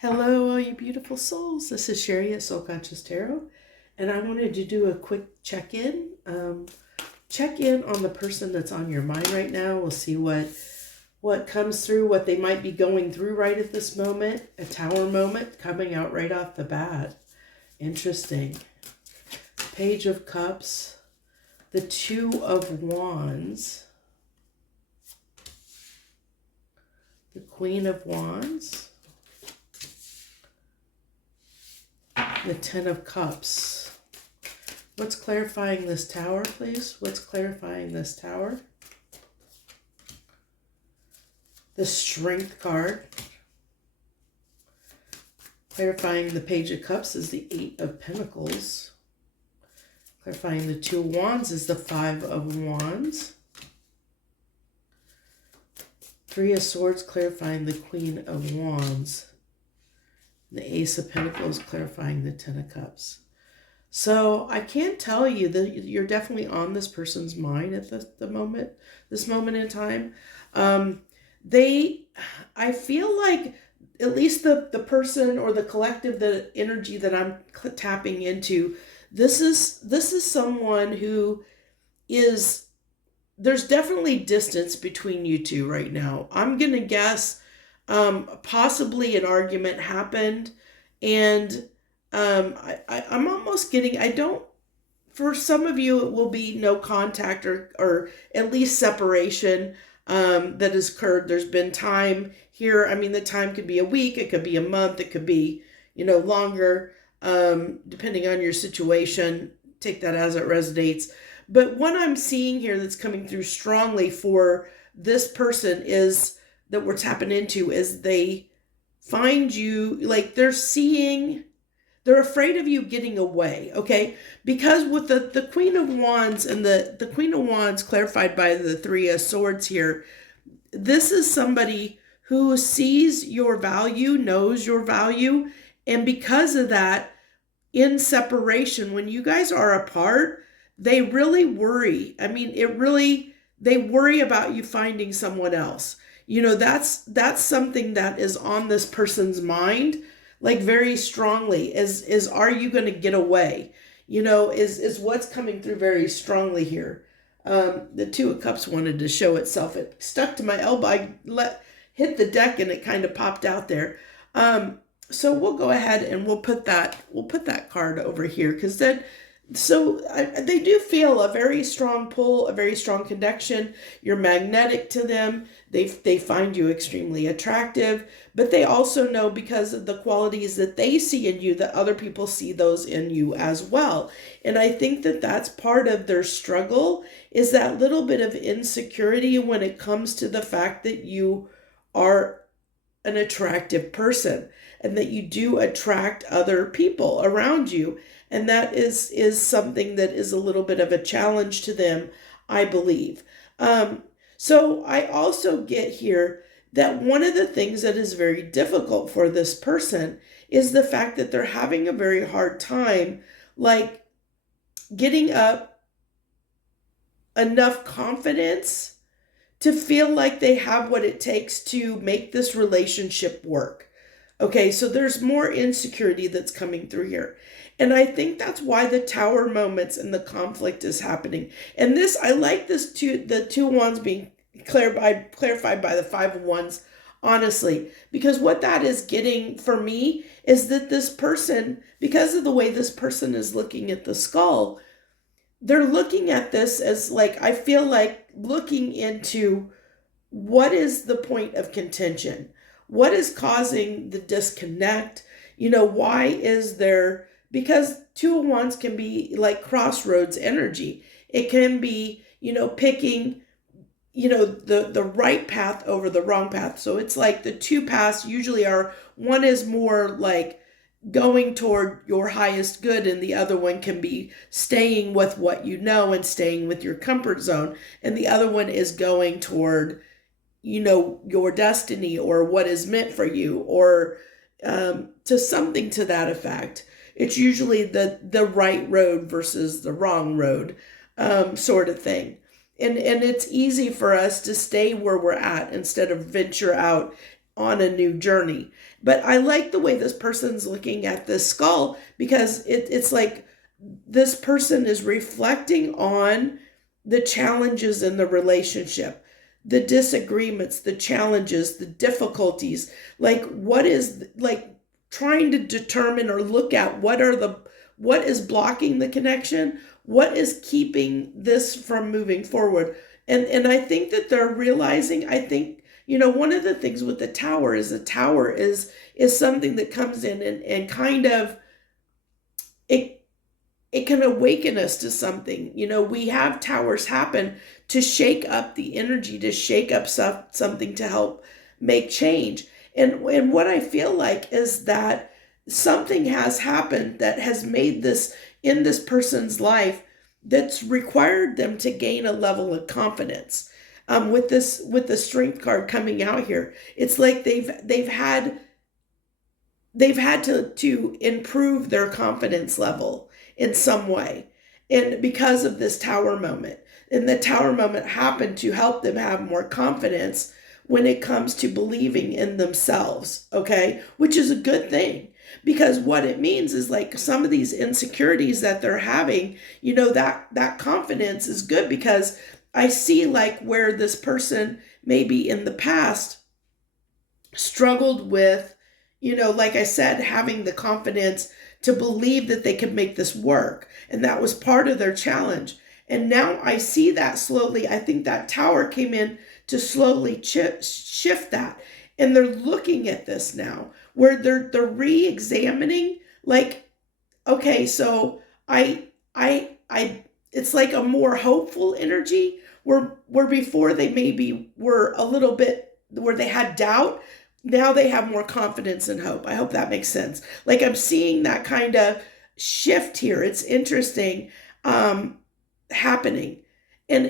Hello, all you beautiful souls. This is Sherry at Soul Conscious Tarot, and I wanted to do a quick check-in. Check in on the person that's on your mind right now. We'll see what comes through, what they might be going through right at this moment. A Tower moment coming out right off the bat. Interesting. Page of Cups, the Two of Wands, the Queen of Wands, the Ten of Cups. What's clarifying this Tower, please? What's clarifying this Tower? The Strength card. Clarifying the Page of Cups is the Eight of Pentacles. Clarifying the Two of Wands is the Five of Wands. Three of Swords clarifying the Queen of Wands. The Ace of Pentacles clarifying the Ten of Cups. So I can't tell you that you're definitely on this person's mind at this moment in time. I feel like at least the person or the collective, the energy that I'm tapping into, this is someone who is, there's definitely distance between you two right now. I'm going to guess possibly an argument happened, and I'm almost getting, for some of you, it will be no contact or at least separation that has occurred. There's been time here. I mean, the time could be a week, it could be a month, it could be, longer, depending on your situation. Take that as it resonates. But what I'm seeing here that's coming through strongly for this person is that we're tapping into is they find you, like they're afraid of you getting away, okay? Because with the Queen of Wands and the Queen of Wands clarified by the Three of Swords here, this is somebody who sees your value, knows your value, and because of that, in separation, when you guys are apart, they really worry. I mean, they worry about you finding someone else. That's something that is on this person's mind, like very strongly, is are you going to get away? Is what's coming through very strongly here. The Two of Cups wanted to show itself. It stuck to my elbow. I hit the deck and it kind of popped out there. So we'll go ahead and we'll put that card over here, because then, they do feel a very strong pull, a very strong connection. You're magnetic to them. They find you extremely attractive, but they also know, because of the qualities that they see in you, that other people see those in you as well. And I think that that's part of their struggle, is that little bit of insecurity when it comes to the fact that you are an attractive person and that you do attract other people around you. And that is something that is a little bit of a challenge to them, I believe. So I also get here that one of the things that is very difficult for this person is the fact that they're having a very hard time, like getting up enough confidence to feel like they have what it takes to make this relationship work. Okay, so there's more insecurity that's coming through here. And I think that's why the Tower moments and the conflict is happening. And this, I like the Two of Wands being clarified by the Five of Wands, honestly, because what that is getting for me is that this person, because of the way this person is looking at the skull, they're looking at this as, like, I feel like looking into what is the point of contention? What is causing the disconnect? Why is there, because Two of Wands can be like crossroads energy. It can be, picking, the right path over the wrong path. So it's like the two paths usually are, one is more like going toward your highest good, and the other one can be staying with what you know and staying with your comfort zone. And the other one is going toward, your destiny or what is meant for you, or to something to that effect. It's usually the right road versus the wrong road, sort of thing. And it's easy for us to stay where we're at instead of venture out on a new journey. But I like the way this person's looking at this skull, because it's like this person is reflecting on the challenges in the relationship, the disagreements, the challenges, the difficulties. Like, what is, like, trying to determine or look at what is blocking the connection, what is keeping this from moving forward. And I think that they're realizing, I think, one of the things with the tower is something that comes in and kind of, it can awaken us to something. We have towers happen to shake up the energy, to shake up something, to help make change. And what I feel like is that something has happened that has made this in this person's life, that's required them to gain a level of confidence. With the strength card coming out here, it's like they've had to improve their confidence level in some way, and because of this tower moment. And the tower moment happened to help them have more confidence when it comes to believing in themselves, okay? Which is a good thing, because what it means is, like, some of these insecurities that they're having, that confidence is good, because I see, like, where this person maybe in the past struggled with, like I said, having the confidence to believe that they could make this work. And that was part of their challenge. And now I see that slowly. I think that tower came in to slowly shift that. And they're looking at this now, where they're re-examining, like, okay, so I it's like a more hopeful energy, where before they maybe were a little bit, where they had doubt. Now they have more confidence and hope. I hope that makes sense. Like, I'm seeing that kind of shift here. It's interesting, happening. And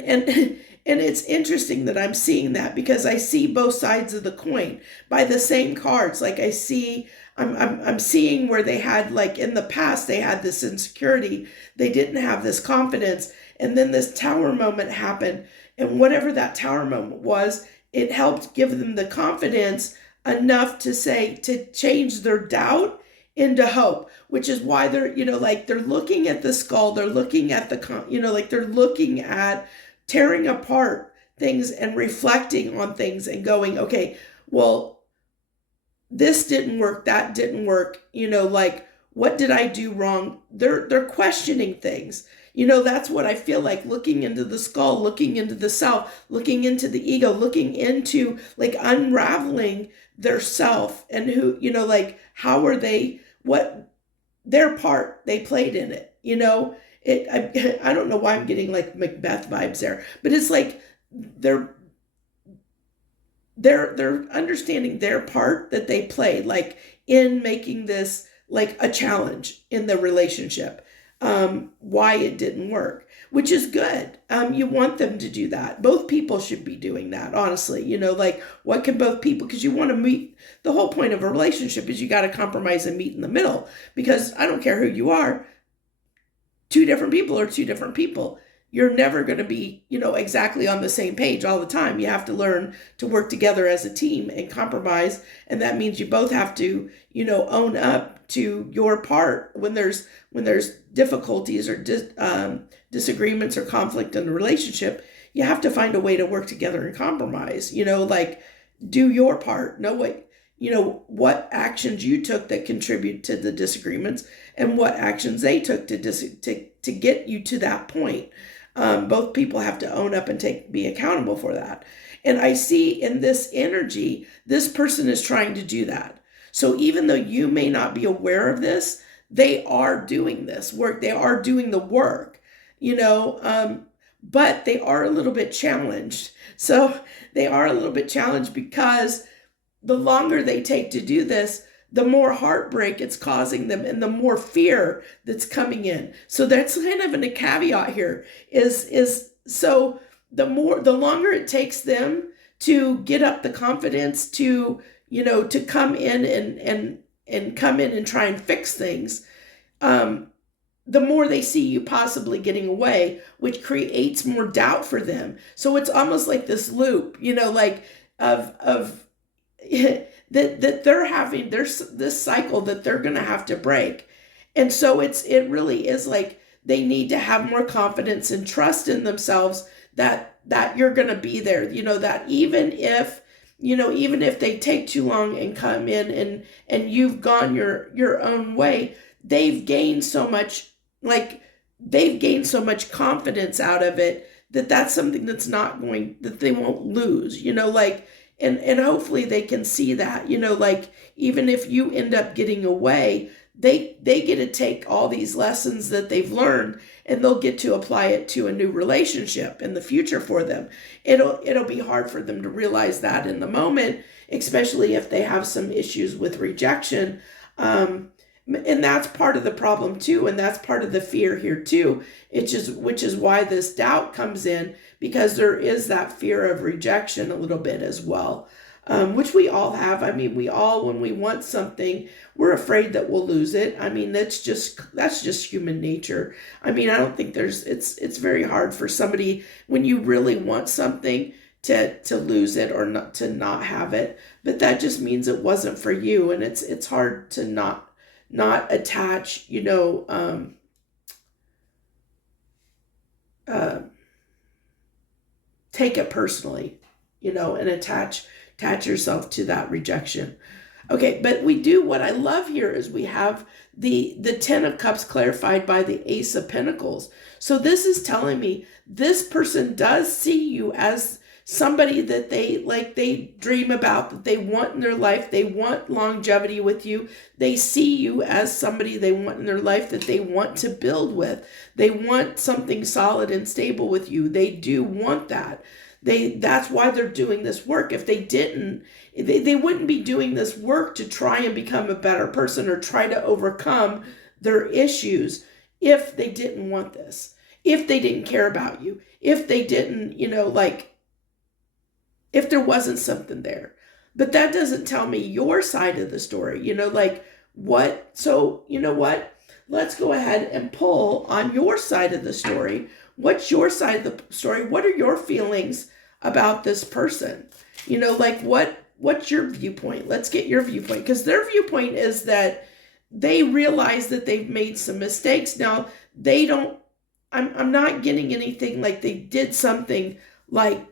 and it's interesting that I'm seeing that, because I see both sides of the coin by the same cards. Like, I'm seeing where they had, like, in the past, they had this insecurity. They didn't have this confidence. And then this tower moment happened. And whatever that tower moment was, it helped give them the confidence enough to change their doubt into hope, which is why they're, like, they're looking at the skull, they're looking at like, they're looking at tearing apart things and reflecting on things and going, okay, well, this didn't work, that didn't work, like, what did I do wrong? They're questioning things. That's what I feel like, looking into the skull, looking into the self, looking into the ego, looking into, like, unraveling their self, and who, like, how are they, what their part they played in it. I don't know why I'm getting, like, Macbeth vibes there, but it's like they're understanding their part that they played, like, in making this, like, a challenge in the relationship, why it didn't work, which is good. You want them to do that. Both people should be doing that, honestly. Like, what can both people, because you want to meet, the whole point of a relationship is you got to compromise and meet in the middle, because I don't care who you are, two different people are two different people. You're never going to be, exactly on the same page all the time. You have to learn to work together as a team and compromise. And that means you both have to, own up to your part when there's difficulties or disagreements or conflict in the relationship. You have to find a way to work together and compromise, like, do your part, know what actions you took that contribute to the disagreements, and what actions they took to get you to that point. Both people have to own up and be accountable for that. And I see in this energy, this person is trying to do that. So even though you may not be aware of this, they are doing this work. They are doing the work, but they are a little bit challenged. So they are a little bit challenged because the longer they take to do this, the more heartbreak it's causing them and the more fear that's coming in. So that's kind of a caveat here is so the longer it takes them to get up the confidence to, to come in and come in and try and fix things, the more they see you possibly getting away, which creates more doubt for them. So it's almost like this loop, like of that they're having this cycle that they're going to have to break. And so it really is like they need to have more confidence and trust in themselves that you're going to be there, that even if they take too long and come in and you've gone your own way, they've gained so much, like they've gained so much confidence out of it that's something that they won't lose, like, and hopefully they can see that, like even if you end up getting away, they get to take all these lessons that they've learned and they'll get to apply it to a new relationship in the future for them. It'll be hard for them to realize that in the moment, especially if they have some issues with rejection. And that's part of the problem too, and that's part of the fear here too. Which is why this doubt comes in, because there is that fear of rejection a little bit as well, which we all have. I mean, we all, when we want something, we're afraid that we'll lose it. I mean, that's just human nature. I mean, I don't think it's very hard for somebody when you really want something to lose it or not have it. But that just means it wasn't for you, and it's hard to not attach, take it personally, and attach yourself to that rejection. Okay, but what I love here is we have the 10 of Cups clarified by the Ace of Pentacles. So this is telling me this person does see you as somebody that they dream about, that they want in their life. They want longevity with you. They see you as somebody they want in their life that they want to build with. They want something solid and stable with you. They do want that. That's why they're doing this work. If they didn't, they wouldn't be doing this work to try and become a better person or try to overcome their issues if they didn't want this, if they didn't care about you, if they didn't, if there wasn't something there. But that doesn't tell me your side of the story, what. So you know what? Let's go ahead and pull on your side of the story. What's your side of the story? What are your feelings about this person? What's your viewpoint? Let's get your viewpoint, because their viewpoint is that they realize that they've made some mistakes. Now, they don't, I'm not getting anything like they did something like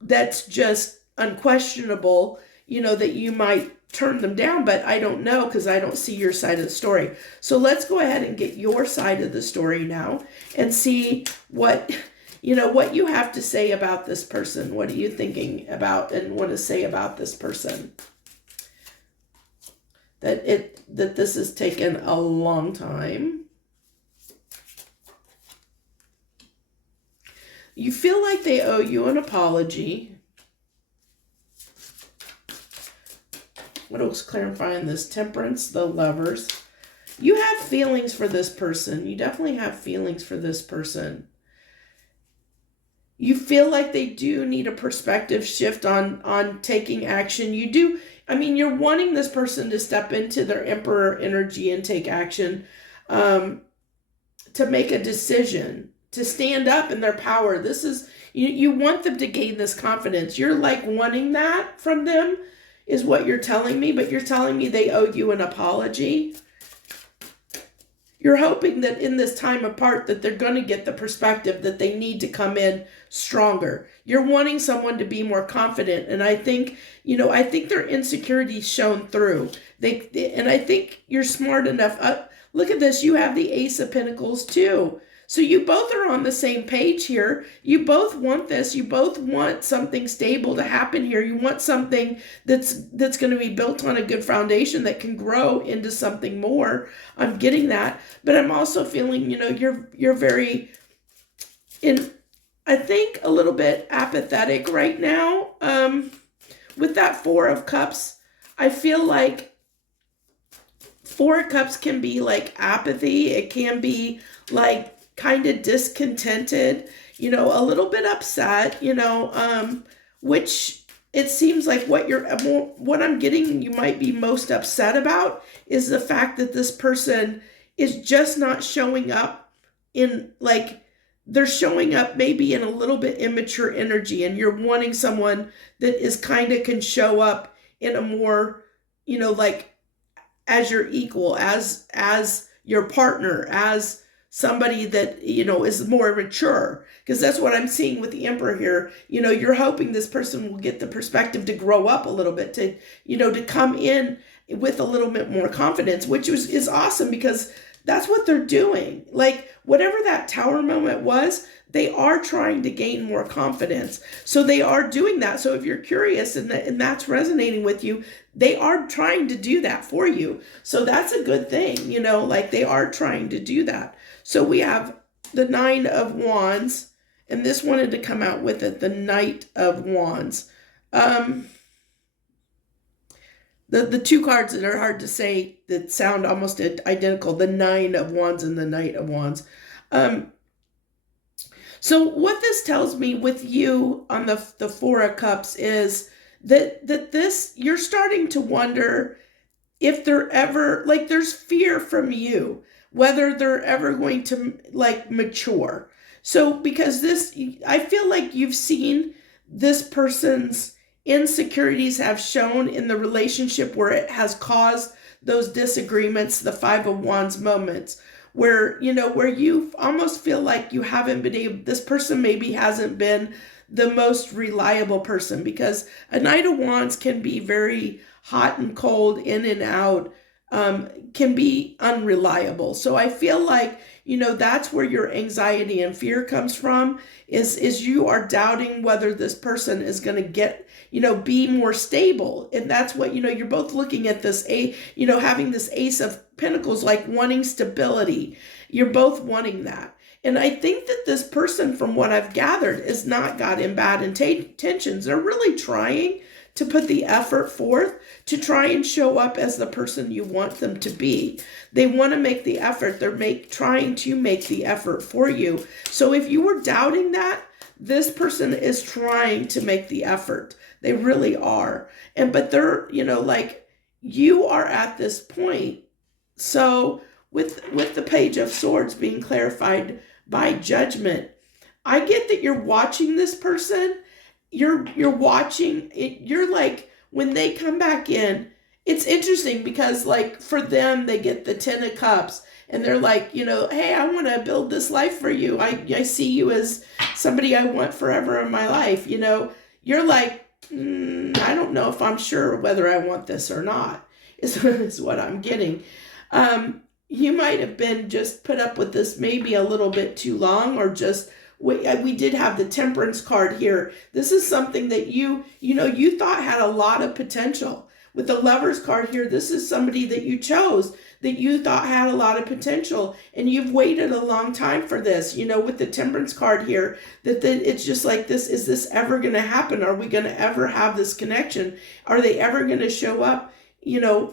that's just unquestionable, that you might turn them down, but I don't know, because I don't see your side of the story. So let's go ahead and get your side of the story now and see what you have to say about this person. What are you thinking about and want to say about this person? That this has taken a long time. You feel like they owe you an apology. What else clarifying this? Temperance, the Lovers. You have feelings for this person. You definitely have feelings for this person. You feel like they do need a perspective shift on taking action. You do. I mean, you're wanting this person to step into their Emperor energy and take action, to make a decision, to stand up in their power. This is, you want them to gain this confidence. You're like wanting that from them is what you're telling me, but you're telling me they owe you an apology. You're hoping that in this time apart that they're going to get the perspective that they need to come in stronger. You're wanting someone to be more confident. And I think, I think their insecurities shown through. And I think you're smart enough. Look at this. You have the Ace of Pentacles too. So you both are on the same page here. You both want this. You both want something stable to happen here. You want something that's going to be built on a good foundation that can grow into something more. I'm getting that. But I'm also feeling, you're very, I think a little bit apathetic right now. With that Four of Cups, I feel like Four of Cups can be like apathy. It can be like kind of discontented, a little bit upset, which it seems like what I'm getting you might be most upset about is the fact that this person is just not showing up they're showing up maybe in a little bit immature energy, and you're wanting someone that is kind of can show up in a more, like as your equal, as your partner, as somebody that, is more mature. Because that's what I'm seeing with the Emperor here. You're hoping this person will get the perspective to grow up a little bit, to come in with a little bit more confidence, which is awesome, because that's what they're doing. Like, whatever that Tower moment was, they are trying to gain more confidence. So they are doing that. So if you're curious and that's resonating with you, they are trying to do that for you. So that's a good thing, like they are trying to do that. So we have the Nine of Wands, and this wanted to come out with it, the Knight of Wands. The two cards that are hard to say that sound almost identical, the Nine of Wands and the Knight of Wands. So what this tells me with you on the Four of Cups is that this, you're starting to wonder if they're ever, like, there's fear from you, whether they're ever going to, like, mature. So because this, I feel like you've seen this person's insecurities have shown in the relationship where it has caused those disagreements, the Five of Wands moments, where, where you almost feel like you haven't been able, this person maybe hasn't been the most reliable person, because a Knight of Wands can be very hot and cold, in and out, can be unreliable. So I feel like, that's where your anxiety and fear comes from, is you are doubting whether this person is going to get, be more stable. And that's what, you're both looking at this, having this Ace of Pentacles, like wanting stability. You're both wanting that. And I think that this person, from what I've gathered, is not got in bad intentions. They're really trying to put the effort forth to try and show up as the person you want them to be. They want to make the effort. They're trying to make the effort for you. So if you were doubting that, this person is trying to make the effort. They really are. But they're, like, you are at this point. So with the Page of Swords being clarified by Judgment, I get that you're watching this person. You're watching it. You're like, when they come back in, it's interesting because, like, for them, they get the Ten of Cups and they're like, hey, I want to build this life for you. I see you as somebody I want forever in my life. You're like, I don't know if I'm sure whether I want this or not, is what I'm getting. You might have been just put up with this maybe a little bit too long, or just, we did have the Temperance card here. This is something that you thought had a lot of potential. With the Lovers card here, this is somebody that you chose that you thought had a lot of potential, and you've waited a long time for this. With the Temperance card here, that it's just like, this, is this ever going to happen? Are we going to ever have this connection? Are they ever going to show up,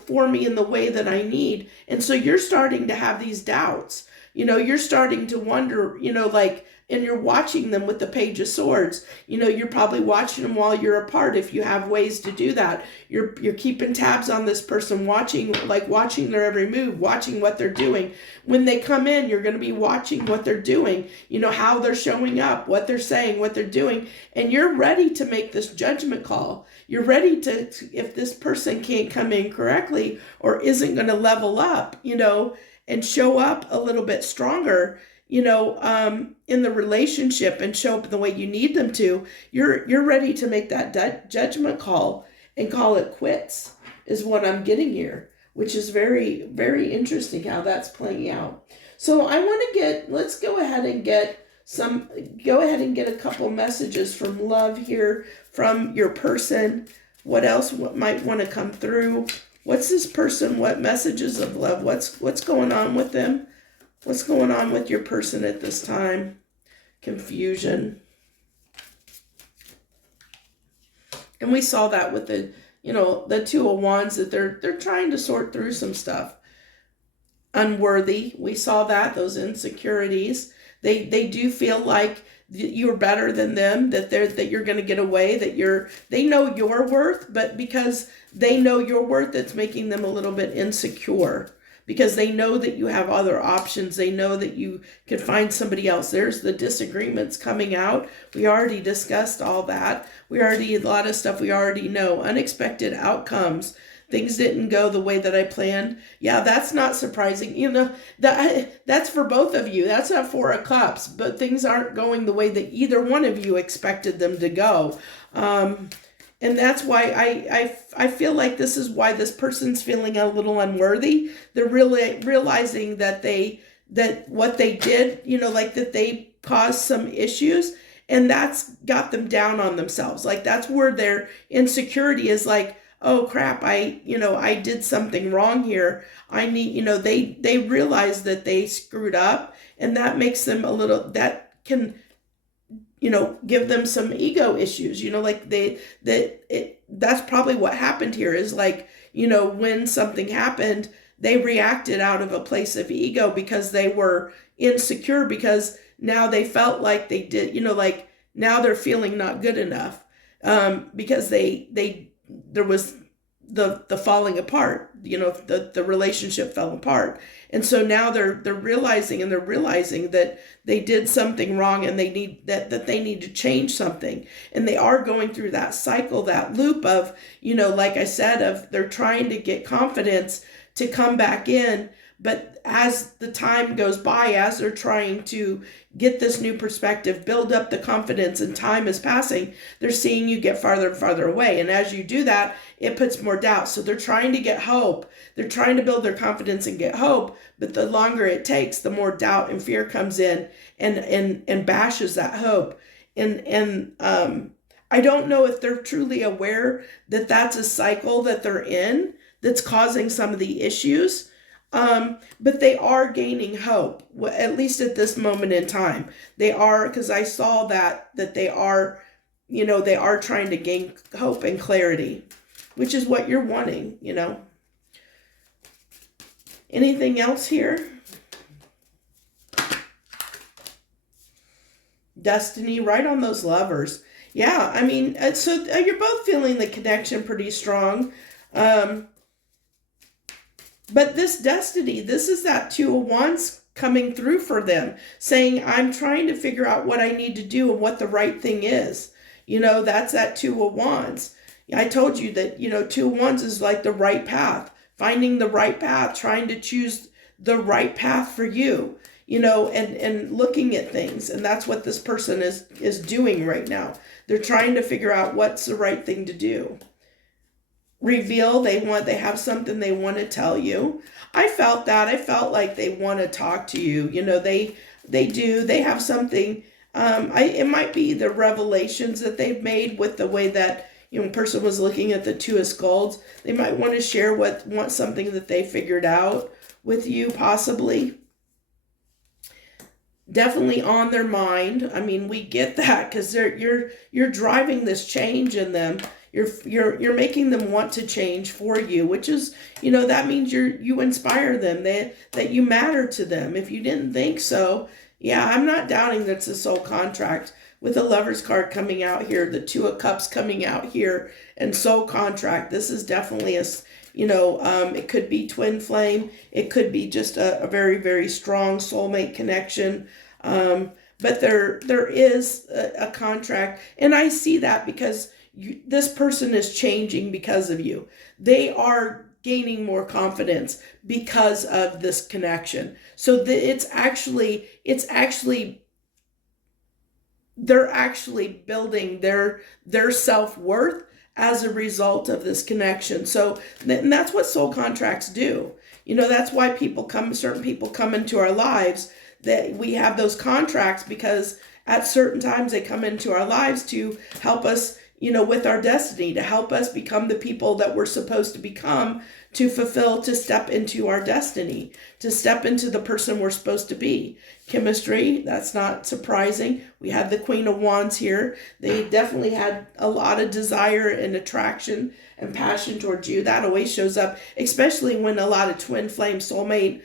for me in the way that I need? And so you're starting to have these doubts. You're starting to wonder, like, and you're watching them with the Page of Swords. You're probably watching them while you're apart, if you have ways to do that. You're keeping tabs on this person, watching their every move, watching what they're doing. When they come in, you're going to be watching what they're doing, how they're showing up, what they're saying, what they're doing. And you're ready to make this judgment call. You're ready to, if this person can't come in correctly or isn't going to level up, and show up a little bit stronger, in the relationship, and show up the way you need them to, you're ready to make that judgment call and call it quits, is what I'm getting here, which is very, very interesting how that's playing out. So I want to let's go ahead and get a couple messages from love here, from your person. What else might want to come through? What's this person? What messages of love? What's going on with them? What's going on with your person at this time? Confusion. And we saw that with the Two of Wands, that they're trying to sort through some stuff. Unworthy. We saw that, those insecurities. They do feel like you're better than them, that you're going to get away, that they know your worth, but because they know your worth, it's making them a little bit insecure, because they know that you have other options. They know that you could find somebody else. There's the disagreements coming out. We already discussed all that. A lot of stuff we already know. Unexpected outcomes. Things didn't go the way that I planned. Yeah, that's not surprising. That's for both of you. That's not Four of Cups, but things aren't going the way that either one of you expected them to go. And that's why I feel like this is why this person's feeling a little unworthy. They're really realizing that what they did, like that they caused some issues, and that's got them down on themselves. Like that's where their insecurity is like, oh crap, I did something wrong here. I need, they realize that they screwed up, and that makes them that can, give them some ego issues, like that's probably what happened here is like, when something happened, they reacted out of a place of ego because they were insecure, because now they felt like they did, like now they're feeling not good enough, because there was the falling apart, the relationship fell apart. And so now they're realizing that they did something wrong, and they need that they need to change something. And they are going through that cycle, that loop of, like I said, of they're trying to get confidence to come back in. But as the time goes by, as they're trying to get this new perspective, build up the confidence, and time is passing, they're seeing you get farther and farther away. And as you do that, it puts more doubt. So they're trying to get hope. They're trying to build their confidence and get hope. But the longer it takes, the more doubt and fear comes in and bashes that hope. And I don't know if they're truly aware that that's a cycle that they're in that's causing some of the issues. But they are gaining hope, at least at this moment in time. They are, because I saw that they are, they are trying to gain hope and clarity, which is what you're wanting, Anything else here? Destiny, right on those Lovers. Yeah, I mean, so you're both feeling the connection pretty strong. But this destiny, this is that Two of Wands coming through for them, saying, I'm trying to figure out what I need to do and what the right thing is. That's that Two of Wands. I told you that, Two of Wands is like the right path, finding the right path, trying to choose the right path for you, and looking at things. And that's what this person is doing right now. They're trying to figure out what's the right thing to do. Reveal, they have something they want to tell you. I felt like they want to talk to you. They have something. It might be the revelations that they've made with the way that person was looking at the Two of Skulls. They might want to share something that they figured out with you, possibly. Definitely on their mind. I mean, we get that because you're driving this change in them. You're making them want to change for you, which is, that means you inspire them, that you matter to them. If you didn't think so, yeah, I'm not doubting that's a soul contract. With the Lovers card coming out here, the Two of Cups coming out here, and soul contract, this is definitely it could be twin flame. It could be just a very, very strong soulmate connection. But there is a contract, and I see that because this person is changing because of you. They are gaining more confidence because of this connection. So they're actually building their self-worth as a result of this connection. So and that's what soul contracts do. That's why certain people come into our lives, that we have those contracts, because at certain times they come into our lives to help us, with our destiny, to help us become the people that we're supposed to become, to step into our destiny, to step into the person we're supposed to be. Chemistry, that's not surprising. We had the Queen of Wands here. They definitely had a lot of desire and attraction and passion towards you. That always shows up, especially when a lot of twin flame soulmate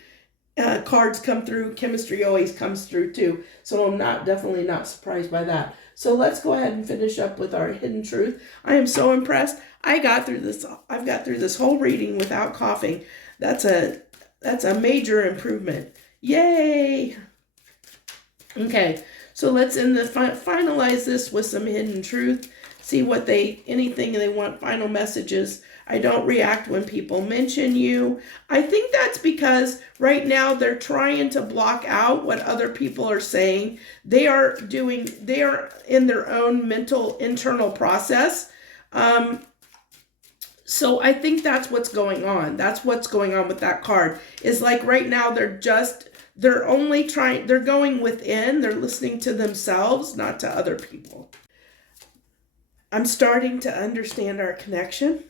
cards come through. Chemistry always comes through too. So I'm definitely not surprised by that. So let's go ahead and finish up with our hidden truth. I am so impressed. I've got through this whole reading without coughing. That's That's a major improvement. Yay! Okay, so let's finalize this with some hidden truth. See what anything they want, final messages. I don't react when people mention you. I think that's because right now they're trying to block out what other people are saying. They are in their own mental internal process. So I think that's what's going on. That's what's going on with that card. Is like right now they're going within, they're listening to themselves, not to other people. I'm starting to understand our connection.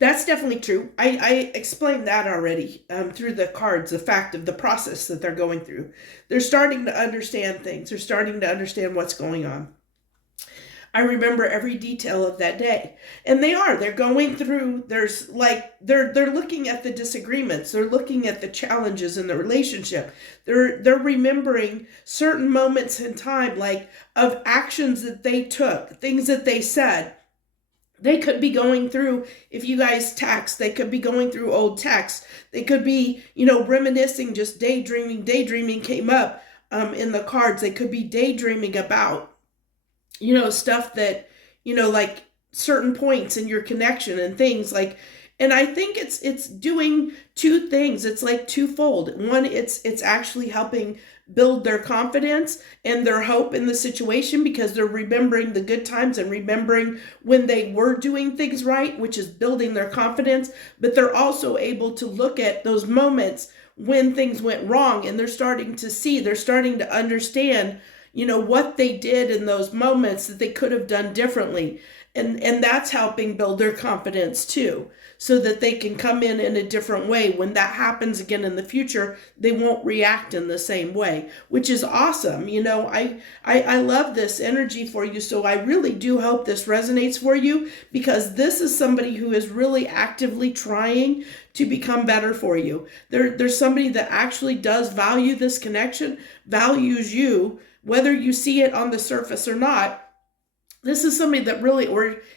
That's definitely true. I explained that already through the cards, the fact of the process that they're going through. They're starting to understand things. They're starting to understand what's going on. I remember every detail of that day. And they're going through, they're looking at the disagreements. They're looking at the challenges in the relationship. They're remembering certain moments in time, like of actions that they took, things that they said. They could be going through, if you guys text, they could be going through old texts. They could be, reminiscing, just daydreaming. Daydreaming came up in the cards. They could be daydreaming about, stuff that, like certain points in your connection and things like, and I think it's doing two things. It's like twofold. One, it's actually helping build their confidence and their hope in the situation because they're remembering the good times and remembering when they were doing things right, which is building their confidence. But they're also able to look at those moments when things went wrong, and they're starting to understand, what they did in those moments that they could have done differently. And that's helping build their confidence too, so that they can come in a different way. When that happens again in the future, they won't react in the same way, which is awesome. I love this energy for you. So I really do hope this resonates for you, because this is somebody who is really actively trying to become better for you. There's somebody that actually does value this connection, values you, whether you see it on the surface or not. This is somebody that really,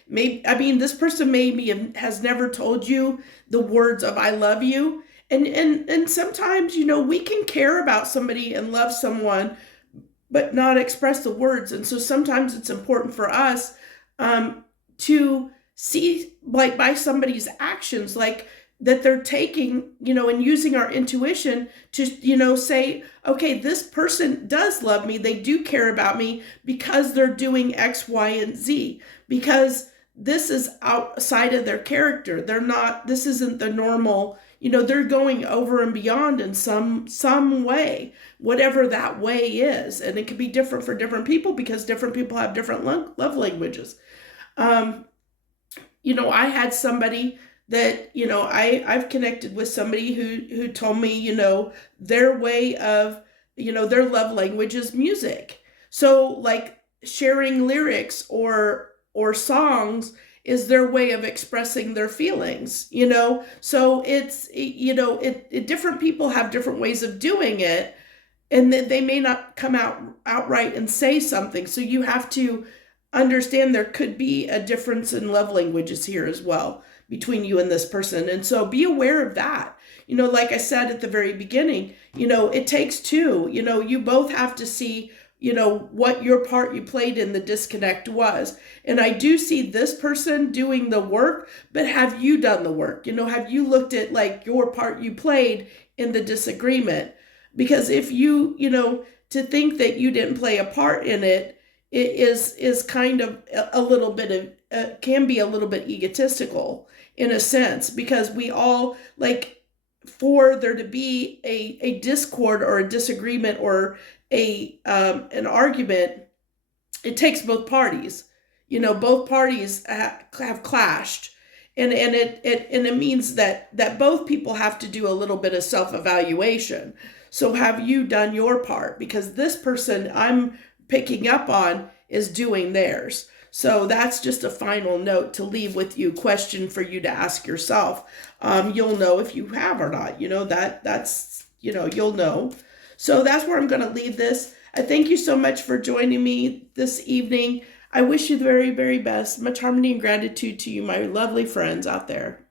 this person maybe has never told you the words of I love you. And sometimes, we can care about somebody and love someone, but not express the words. And so sometimes it's important for us to see, like, by somebody's actions, like that they're taking, and using our intuition to, say, okay, this person does love me. They do care about me because they're doing X, Y, and Z, because this is outside of their character. This isn't the normal, they're going over and beyond in some way, whatever that way is. And it can be different for different people because different people have different love languages. I had somebody that, I've connected with somebody who told me, their way of, their love language is music. So like sharing lyrics or songs is their way of expressing their feelings, So it's, different people have different ways of doing it, and that they may not come outright and say something. So you have to understand there could be a difference in love languages here as well between you and this person. And so be aware of that. Like I said at the very beginning, it takes two. You both have to see, what your part you played in the disconnect was. And I do see this person doing the work, but have you done the work? Have you looked at like your part you played in the disagreement? Because if you, to think that you didn't play a part in it, it is kind of a little bit of, can be a little bit egotistical in a sense, because we all, like, for there to be a discord or a disagreement or an argument, it takes both parties. Both parties have clashed, and it means that both people have to do a little bit of self-evaluation. So have you done your part? Because this person I'm picking up on is doing theirs. So that's just a final note to leave with you, question for you to ask yourself. You'll know if you have or not, that's you'll know. So that's where I'm going to leave this. I thank you so much for joining me this evening. I wish you the very, very best. Much harmony and gratitude to you, my lovely friends out there.